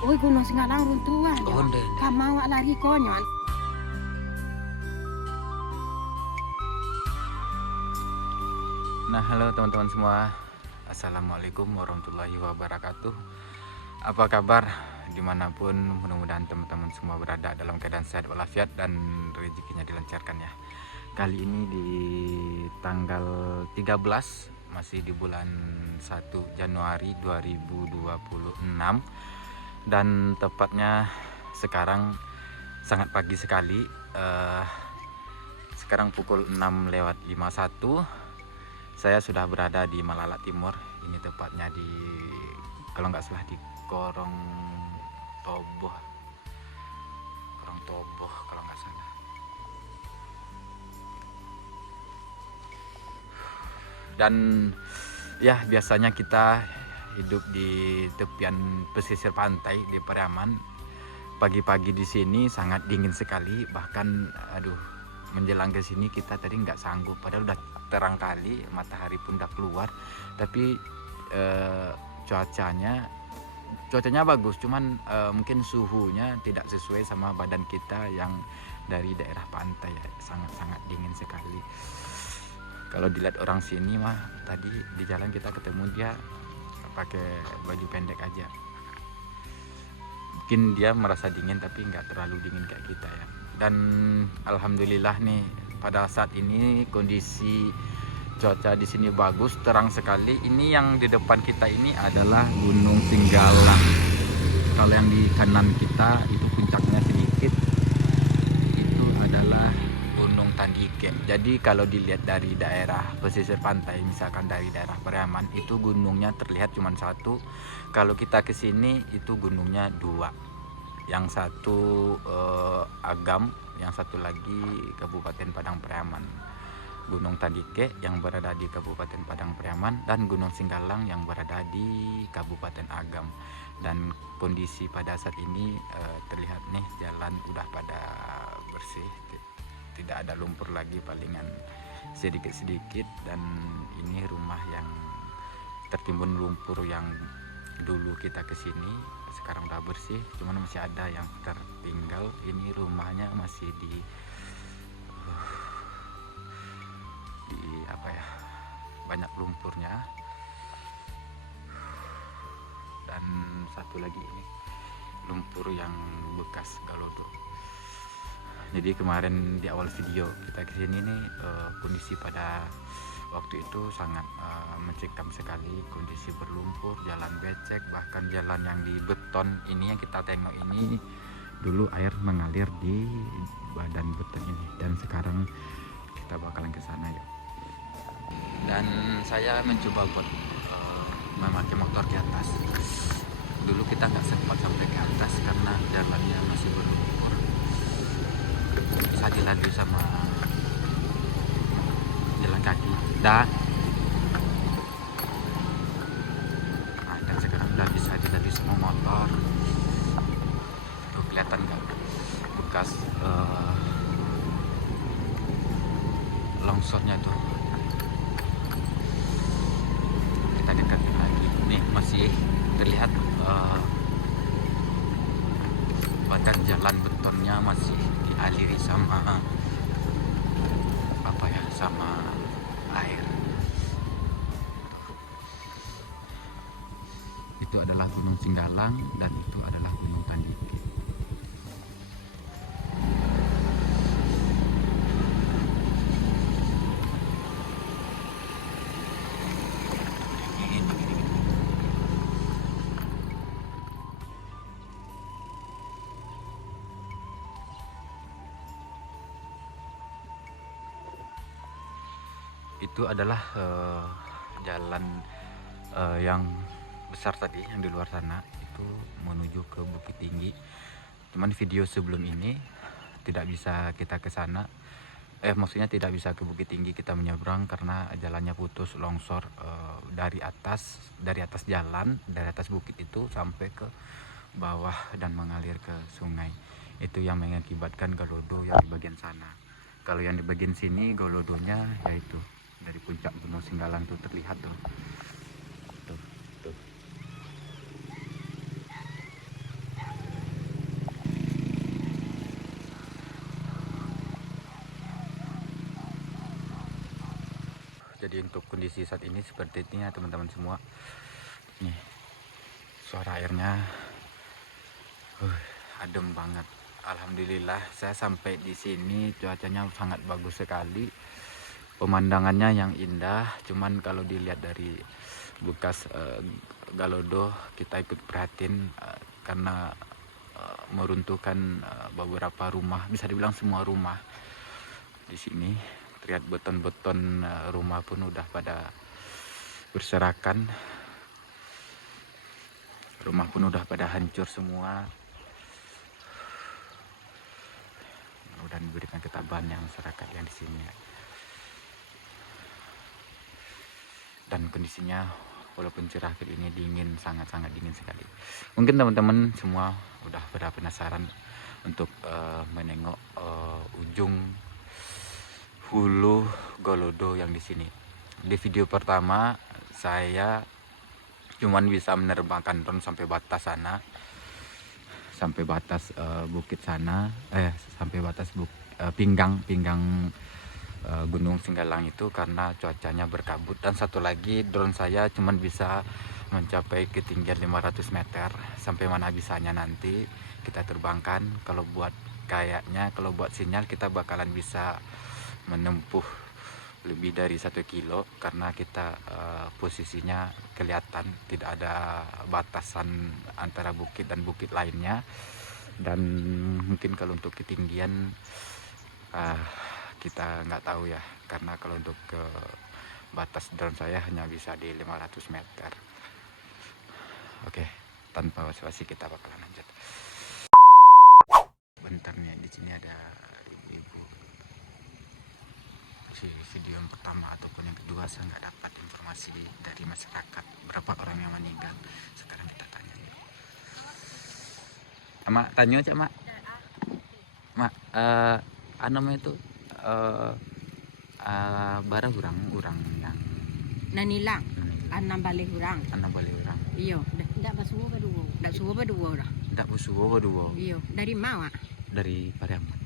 Oi Gunung Singgalang runtuhan. Oh, ndek. Kamu awak lari konyon. Nah, halo teman-teman semua. Assalamualaikum warahmatullahi wabarakatuh. Apa kabar dimanapun, mudah-mudahan teman-teman semua berada dalam keadaan sehat walafiat dan rezekinya dilancarkan ya. Kali ini di tanggal 13, masih di bulan 1 Januari 2026, dan tepatnya sekarang sangat pagi sekali. Sekarang pukul 6:51. Saya sudah berada di Malala Timur. Ini tepatnya di, kalau nggak salah, di Korong Toboh kalau nggak salah. Dan ya, biasanya kita hidup di tepian pesisir pantai di Pariaman. Pagi-pagi di sini sangat dingin sekali, bahkan menjelang ke sini kita tadi nggak sanggup, padahal udah terang kali, matahari pun udah keluar, tapi cuacanya bagus, cuman mungkin suhunya tidak sesuai sama badan kita yang dari daerah pantai ya. Sangat-sangat dingin sekali. Kalau dilihat orang sini mah, tadi di jalan kita ketemu dia pakai baju pendek aja. Mungkin dia merasa dingin tapi nggak terlalu dingin kayak kita ya. Dan alhamdulillah nih, pada saat ini kondisi cuaca di sini bagus, terang sekali. Ini yang di depan kita ini adalah Gunung Singgalang. Kalau yang di kanan kita itu puncaknya sedikit, itu adalah Gunung Tandike. Jadi kalau dilihat dari daerah pesisir pantai, misalkan dari daerah Pariaman, itu gunungnya terlihat cuma satu. Kalau kita ke sini itu gunungnya dua. Yang satu Agam, yang satu lagi Kabupaten Padang Pariaman. Gunung Tandike yang berada di Kabupaten Padang Pariaman, dan Gunung Singgalang yang berada di Kabupaten Agam. Dan kondisi pada saat ini terlihat nih, jalan udah pada bersih, tidak ada lumpur lagi, palingan sedikit-sedikit. Dan ini rumah yang tertimbun lumpur yang dulu kita kesini, sekarang udah bersih, cuman masih ada yang tertinggal. Ini rumahnya masih di apa ya, banyak lumpurnya. Dan satu lagi ini lumpur yang bekas galodo. Jadi kemarin di awal video kita kesini nih, kondisi pada waktu itu sangat mencekam sekali. Kondisi berlumpur, jalan becek, bahkan jalan yang di beton ini yang kita tengok ini dulu air mengalir di badan beton ini. Dan sekarang kita bakalan ke sana ya. Dan saya mencoba buat memakai motor di atas. Dulu kita nggak sempat sampai ke atas karena jalannya masih berlumpur, bisa dilalui sama jalan kaki. Dan sekarang udah bisa dilalui semua motor. Tuh kelihatan nggak bekas longsornya tuh. Kita dekatkan lagi nih, masih terlihat badan jalan betonnya masih dialiri sama sama air. Itu adalah Gunung Singgalang dan itu adalah Gunung Tandike. Itu adalah jalan yang besar tadi yang di luar sana, itu menuju ke Bukit Tinggi. Cuman video sebelum ini tidak bisa kita ke sana, maksudnya tidak bisa ke Bukit Tinggi kita menyeberang karena jalannya putus, longsor dari atas jalan, dari atas bukit itu sampai ke bawah dan mengalir ke sungai. Itu yang mengakibatkan galodo yang di bagian sana. Kalau yang di bagian sini galodonya yaitu dari puncak Gunung Singgalang tuh terlihat tuh. Tuh. Jadi untuk kondisi saat ini seperti ini ya teman-teman semua. Nih suara airnya adem banget. Alhamdulillah saya sampai di sini cuacanya sangat bagus sekali. Pemandangannya yang indah. Cuman kalau dilihat dari bekas galodo kita ikut prihatin karena meruntuhkan beberapa rumah, bisa dibilang semua rumah di sini. Terlihat beton-beton rumah pun udah pada berserakan, rumah pun udah pada hancur semua. Mudah-mudahan diberikan ketabahan yang masyarakat yang di sini. Dan kondisinya walaupun cerah kayak ini dingin, sangat-sangat dingin sekali. Mungkin teman-teman semua udah pada penasaran untuk menengok ujung hulu Galodo yang di sini. Di video pertama saya cuman bisa menerbangkan drone sampai batas sana, sampai batas bukit sana, sampai batas pinggang Gunung Singgalang itu karena cuacanya berkabut. Dan satu lagi drone saya cuman bisa mencapai ketinggian 500 meter. Sampai mana bisanya nanti kita terbangkan. Kalau buat sinyal kita bakalan bisa menempuh lebih dari 1 kilo karena kita posisinya kelihatan tidak ada batasan antara bukit dan bukit lainnya. Dan mungkin kalau untuk ketinggian kita nggak tahu ya, karena kalau untuk ke batas drone saya hanya bisa di 500 meter. Oke, tanpa basa-basi kita bakalan lanjut. Bentar nih, di sini ada ibu. Video yang pertama ataupun yang kedua saya nggak dapat informasi dari masyarakat berapa orang yang meninggal. Sekarang kita tanya. Mak, tanya aja mak. Mak, namanya itu barang urang yang Nanilang. Anam balik hurang. Iyo. Ndak basuh berdua. Ndak suwo berdua dah. Ndak busuwo berdua. Iyo. Dari mana? Dari Pariaman.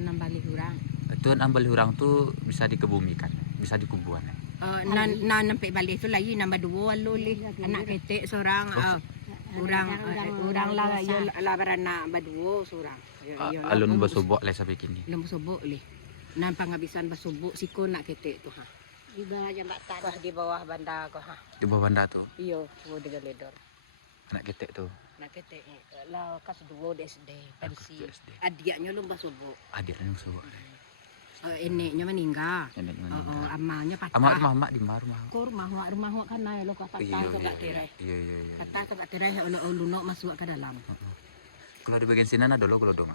Anam balik hurang. Itu ambal hurang tuh bisa dikebumikan, bisa dikuburan. Nampak balik tu lagi nambah dua luli. Anak ketek seorang. Orang lah yo lah beranak berdua seorang. Alun basobok lah sampai kini. Lembut sobok leh. Nampak ngabisan basobok siko nak ketek tu ha. Di bawah jambatan. Kah di bawah banda kah ha. Di bawah banda tuh, Iyo, wo de galedor. anak ketek tuh. Nak ketek lah kas dua de SD. Pensi. SD. Adiknya lembut sobok. Adiknya basobok. Eneknya meninggal. Amalnya patah. Mak di rumah. Ko rumah kan na lo kata ke tak tirai. Iya. Kata ke tak tirai luno masuk ke dalam. Kalau di bagian sini ada lo kalau dong.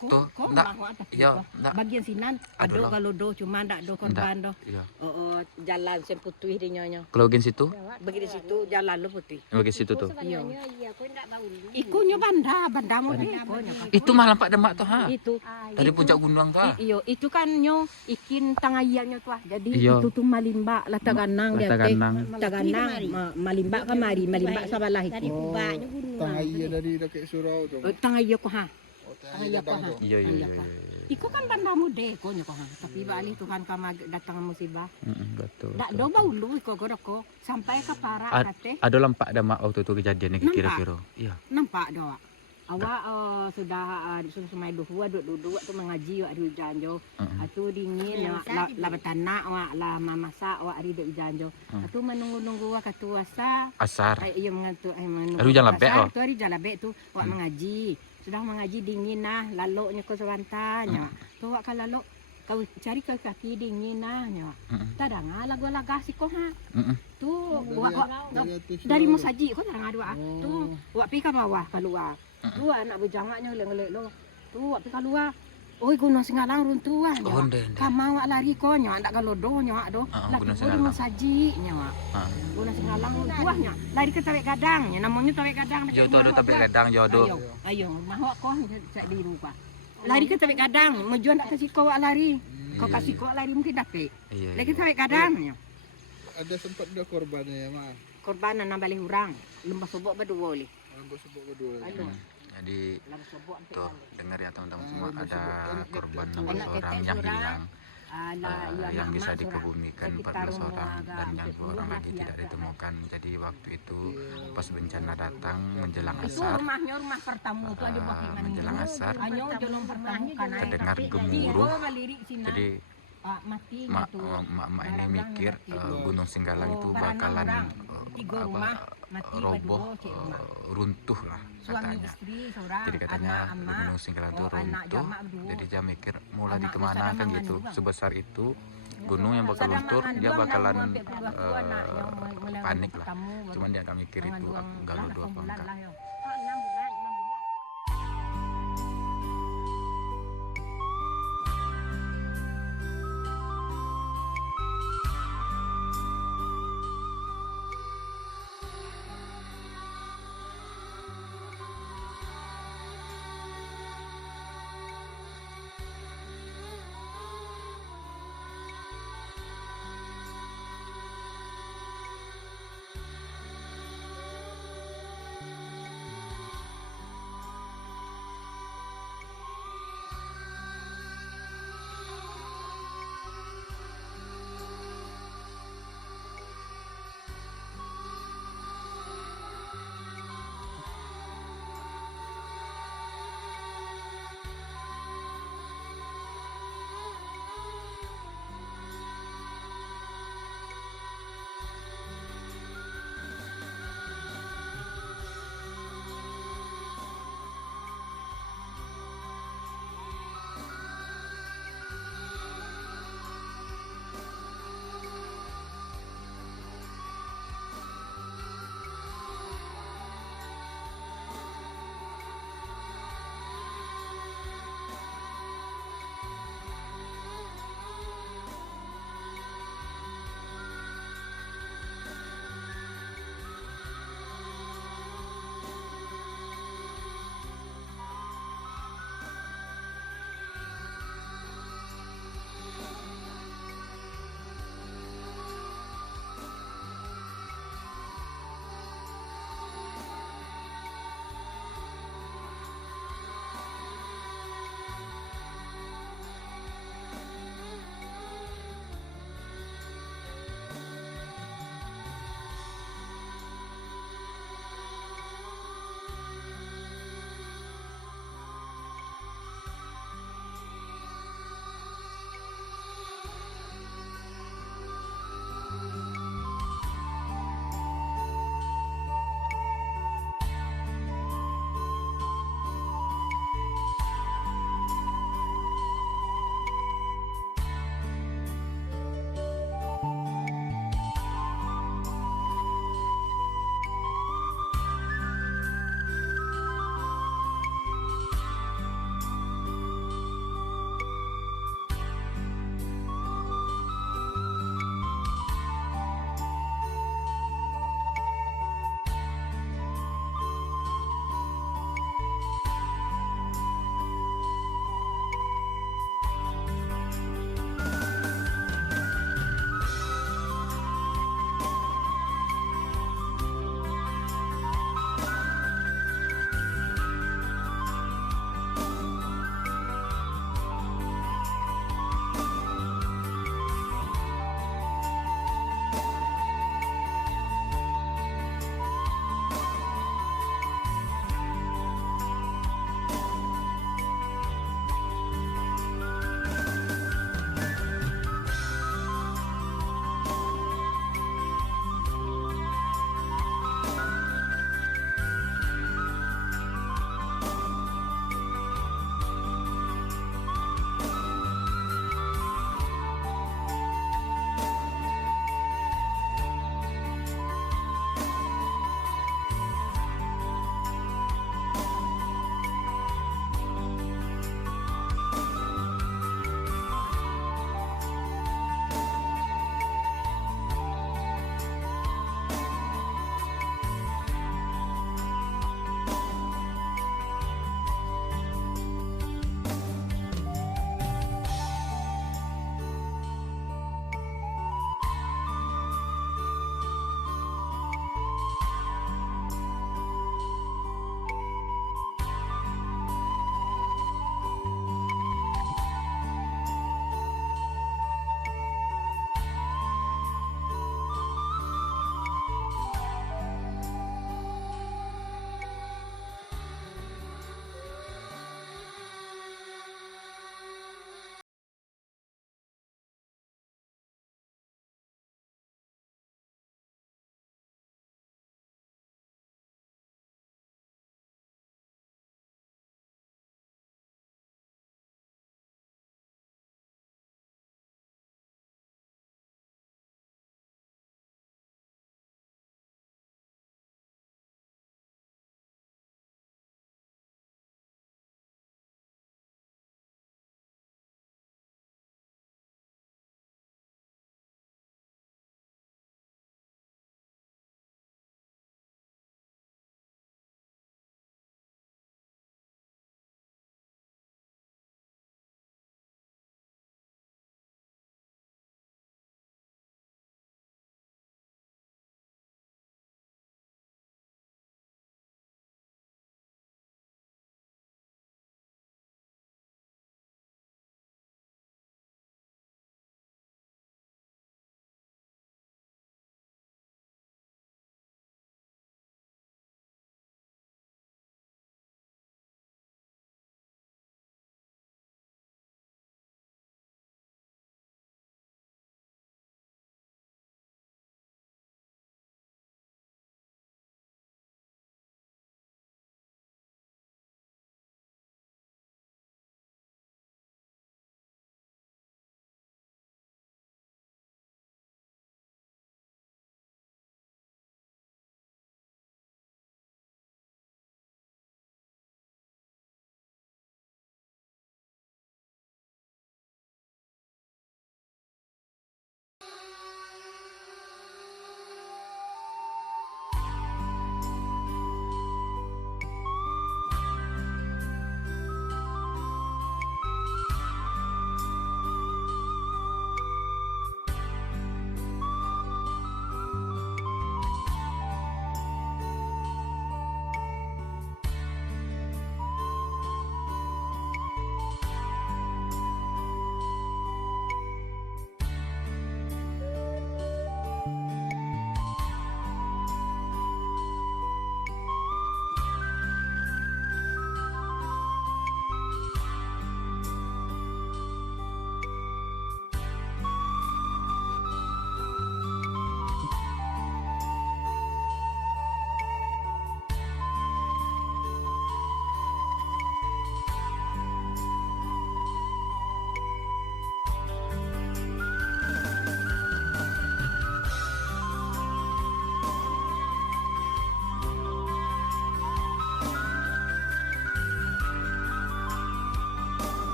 Ko ndak. rumah ada. Iya, ndak. Bagian sinan ada Aduh, kalau do cuma ndak do korban do. Iya. Jalan sen putih di nyonya. Kalau bagian situ? Bagi di situ jalan lo putih. Bagian situ tuh. Sebenarnya iya, kau ndak bau. Ikunya banda mau ikonya. Itu malah Pak Demak tuh ha. Itu. Dari puncak gunung tuh. Iyo, itu kan nyo ikin tangayannya tuh. Jadi Iyo. itu tuh malimba lah taganang dia. Taganang malimba kamari, malimba sabalah Dari iko. kubaknya gunung. Tengah iya dari dekat surau tu. Tangaya ko ha. Tengah iya, datang Pak. tu. Iya. Iko kan banda mo de ko nyo ko ha. Tapi balik Tuhan ka datang musibah. Betul. Dak do baulu ko ko sampai ke para kate. Ada lah Pak Demak waktu itu kejadiannya kira-kira. Iya. Nampak do. Awak sudah sumai dua duduk tu mengaji awak di janjo. Atu dingin la betanak awak la mamasak awak di janjo. Atu menunggu-nunggu awak katu asa. Asar. Iya mengantu menunggu. Hari jalan labek, oh. Tu hari jalan labek tu awak mengaji. Sudah mengaji dingin nah laloknya ke serantanya. Tu awak kalau lalok kau cari ke kaki dingin nah nya. Tadang lagu-lagu siko ha. Tu dari musaji kau tadang ada tu awak pi ke bawah keluar. Tu anak bujangaknya lelek lo. Tu awak pi keluar. Oi Gunung Singgalang runtuh ah. Kamu awak lari ko nya ndak galodo nya do. Lagi gunung musaji nya awak. Gunung Singgalang runtuh nya. Lari ke Tawek Gadang nya namanya Tawek Gadang. Jo tu ada Tawek Gadang jo do. Ayo, mahok ko sa di rumah. Lari ke Tawek Gadang, mejuan nak kasih kau lari. Kau kasih kau lari mungkin dapat. Lagi Tawek Gadang. Ada sempat ada korbannya ya mak. Korban nang balik hurang, lembah sobok berdua li. Lembut sebut kedua. Jadi Lembah sobok tuh dengar ya teman-teman semua, ada korban Anak 6 orang yang hilang. yang bisa dikebumikan 14 orang dan yang 2 orang lagi tidak ditemukan. Jadi waktu itu pas bencana datang menjelang Itu asar, rumah pertama itu ada bakingan menjelang asar Anyo jolong pertama kan terdengar Tiro gemuruh. balirik sini. Jadi Mati mak gitu. mak ini mikir Gunung Singgalang itu Barang bakalan orang. 3 rumah mati roboh, berdua, cik rumah. runtuh lah Suami katanya. istri seorang, Jadi katanya anak ama, Gunung Singgalang itu anak runtuh. jamak berdua. Jadi dia mikir mau lari Anak kemana besar kan mangan gitu. juga. Sebesar itu gunung yang bakal Sadar luntur, mangan dia doang, bakalan nabung sampai keluar-keluar, anak yang melewati panik lah. kamu, baru Cuman dia nggak mikir mangan itu doang galau bulan, dua 8 apa bulan enggak. lah ya. 6 bulan, 6 bulan.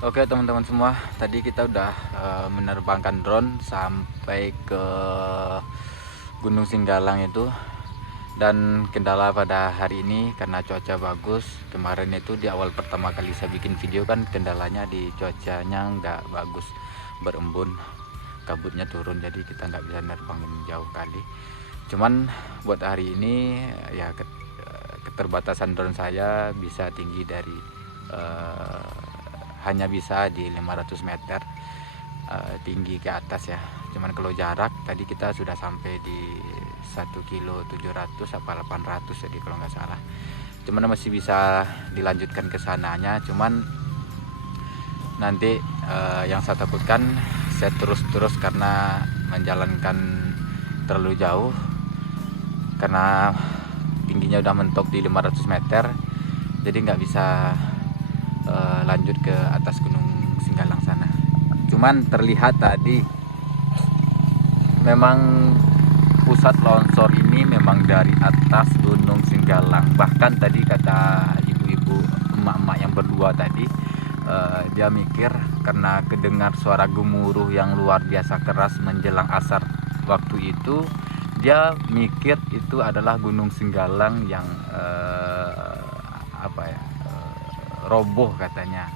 Oke teman-teman semua, tadi kita udah menerbangkan drone sampai ke Gunung Singgalang itu. Dan kendala pada hari ini karena cuaca bagus. Kemarin itu di awal pertama kali saya bikin video kan kendalanya di cuacanya nggak bagus, berembun, kabutnya turun, jadi kita nggak bisa nerbangin jauh kali. Cuman buat hari ini ya keterbatasan drone saya bisa tinggi dari hanya bisa di 500 meter tinggi ke atas ya. Cuman kalau jarak tadi kita sudah sampai di 1 kilo 700 apa 800 jadi kalau nggak salah. Cuman masih bisa dilanjutkan ke sananya. Cuman nanti yang saya takutkan saya terus karena menjalankan terlalu jauh, karena tingginya udah mentok di 500 meter, jadi nggak bisa lanjut ke atas Gunung Singgalang sana. Cuman terlihat tadi memang pusat longsor ini memang dari atas Gunung Singgalang. Bahkan tadi kata ibu-ibu emak-emak yang berdua tadi, dia mikir karena kedengar suara gemuruh yang luar biasa keras menjelang asar waktu itu, dia mikir itu adalah Gunung Singgalang yang roboh katanya.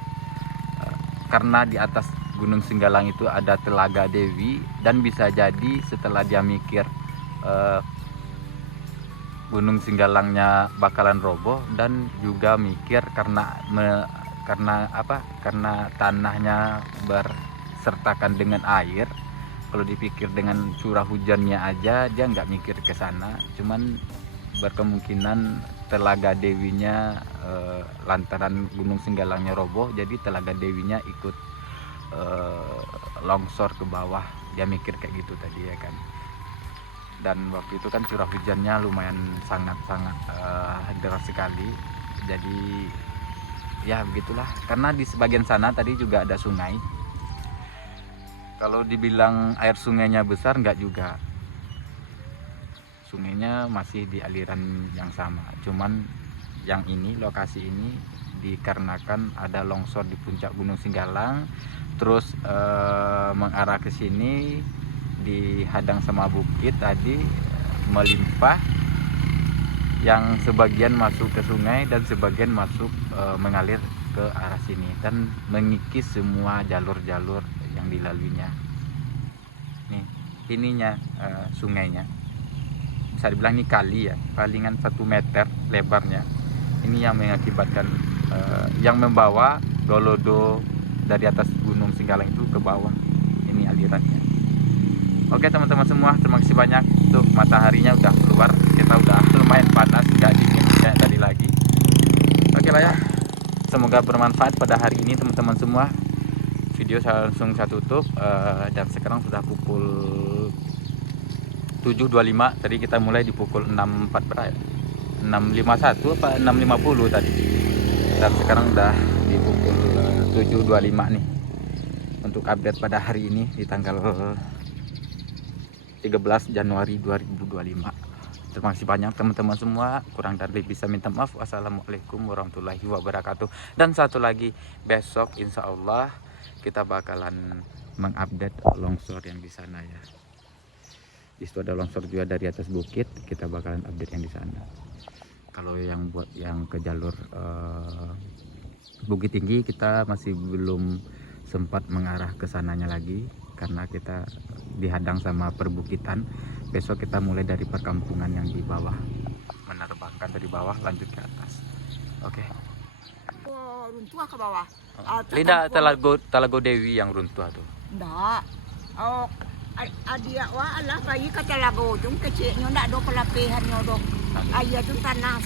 Karena di atas Gunung Singgalang itu ada Telaga Dewi, dan bisa jadi setelah dia mikir Gunung Singgalangnya bakalan roboh, dan juga mikir karena tanahnya bersertakan dengan air. Kalau dipikir dengan curah hujannya aja dia nggak mikir ke sana, cuman berkemungkinan Telaga Dewinya lantaran Gunung Singgalangnya roboh, jadi Telaga Dewinya ikut longsor ke bawah. Dia mikir kayak gitu tadi ya kan. Dan waktu itu kan curah hujannya lumayan sangat-sangat deras sekali. Jadi ya begitulah, karena di sebagian sana tadi juga ada sungai. Kalau dibilang air sungainya besar, enggak juga. Sungainya masih di aliran yang sama, cuman yang ini, lokasi ini dikarenakan ada longsor di puncak Gunung Singgalang, terus mengarah ke sini dihadang sama bukit tadi, melimpah, yang sebagian masuk ke sungai dan sebagian masuk mengalir ke arah sini dan mengikis semua jalur-jalur yang dilaluinya. Nih ininya sungainya. Bisa dibilang ini kali ya, palingan 1 meter lebarnya. Ini yang mengakibatkan yang membawa Dolodo dari atas Gunung Singgalang itu ke bawah. Ini alirannya. Oke teman-teman semua, terima kasih banyak. Tuh mataharinya udah keluar, kita udah lumayan panas, nggak dingin kayak tadi lagi. Oke lah ya, semoga bermanfaat pada hari ini teman-teman semua. Video saya langsung saya tutup, dan sekarang sudah pukul 7.25. Tadi kita mulai di pukul 6.4 berapa ya? 6.51 apa 6.50 tadi. Dan sekarang udah di pukul 7.25 nih. Untuk update pada hari ini di tanggal 13 Januari 2025. Terima kasih banyak teman-teman semua. Kurang dan lebih bisa minta maaf. Wassalamualaikum warahmatullahi wabarakatuh. Dan satu lagi, besok insya Allah kita bakalan mengupdate longsor yang di sana ya. Di situ ada longsor juga dari atas bukit. Kita bakalan update yang di sana. Kalau yang buat yang ke jalur Bukit Tinggi, kita masih belum sempat mengarah ke sananya lagi karena kita dihadang sama perbukitan. Besok kita mulai dari perkampungan yang di bawah, menerbangkan dari bawah lanjut ke atas. Oke. Runtuh ke bawah. Tidak Talago Dewi yang runtuh tuh. Ndak. Oh, adia wa alah bayi ka talago dong kecil nyo ndak do pelapihan nyo do. Ayah tu tanah